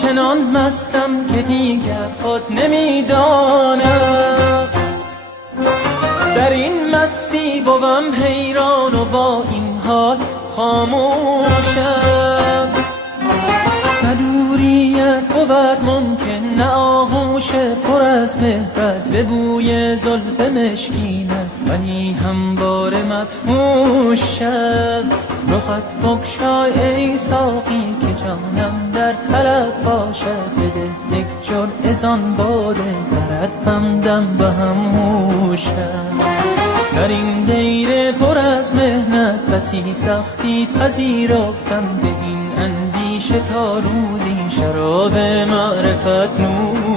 آنچنان مستم که دیگر خود نمیدانم. در این مستی بوم حیران و با این حال خاموشم. نه دوریت بود ممکن، نه آغوش پر از مهرت، ز بوی زلف مشکینت ولی همواره مدهوش شد. رخت بگشای ای ساقی که جانم در طلب باشد، بده یک جرعه زان باده برد همدم به هم هوشم. در این دیر پر از مهنت بسی سختی پذیرفتم، به این اندیشه تا روزی شراب معرفت نوشم.